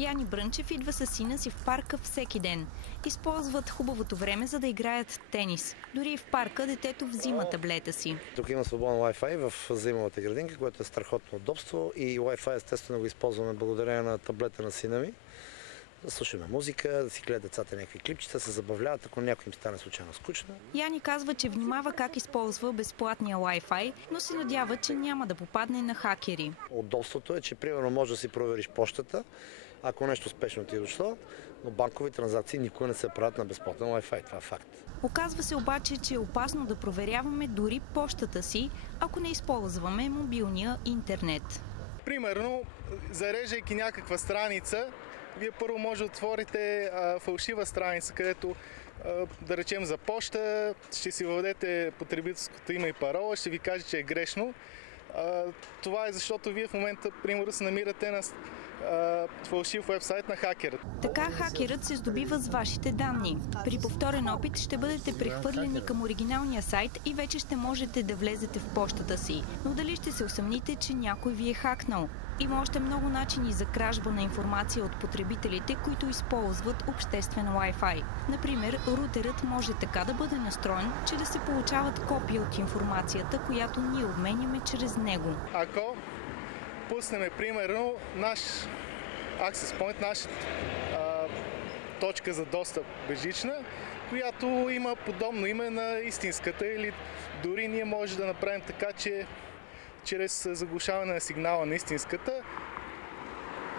Яни Брънчев идва със сина си в парка всеки ден. Използват хубавото време, за да играят тенис. Дори и в парка детето взима таблета си. Тук има свободен Wi-Fi в зимовата градинка, което е страхотно удобство, и Wi-Fi естествено го използваме благодарение на таблета на сина ми. Да слушаме музика, да си гледат децата някакви клипчета, се забавляват, ако някой им стане случайно скучно. Яни казва, че внимава как използва безплатния Wi-Fi, но се надява, че няма да попадне на хакери. Удобството е, че примерно можеш да си провериш почтата, ако нещо спешно ти е дошло, но банкови транзакции никога не се правят на безплатен Wi-Fi. Това е факт. Оказва се обаче, че е опасно да проверяваме дори почтата си, ако не използваме мобилния интернет. Примерно, зареждайки някаква страница, вие първо може да отворите фалшива страница, където, да речем, за почта, ще си въведете потребителското име и парола, ще ви каже, че е грешно. Това е защото вие в момента, примерно, се намирате на фалшив уебсайт на хакера. Така хакерът се здобива с вашите данни. При повторен опит ще бъдете прехвърлени към оригиналния сайт и вече ще можете да влезете в почтата си. Но дали ще се усъмните, че някой ви е хакнал? Има още много начини за кражба на информация от потребителите, които използват обществен Wi-Fi. Например, рутерът може така да бъде настроен, че да се получават копия от информацията, която ние обменяме чрез него. Ако пуснем, примерно, наш access point, наша точка за достъп бежична, която има подобно име на истинската, или дори ние може да направим така, че чрез заглушаване на сигнала на истинската,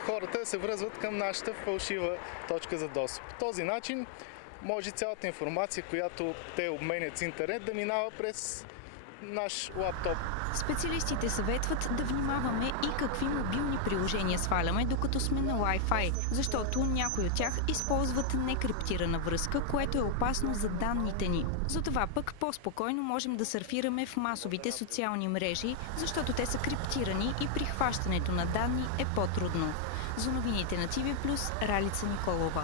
хората да се връзват към нашата фалшива точка за достъп. По този начин може цялата информация, която те обменят с интернет, да минава през наш лаптоп. Специалистите съветват да внимаваме и какви мобилни приложения сваляме, докато сме на Wi-Fi, защото някои от тях използват некриптирана връзка, което е опасно за данните ни. Затова пък по-спокойно можем да сърфираме в масовите социални мрежи, защото те са криптирани и прихващането на данни е по-трудно. За новините на TV+, Ралица Николова.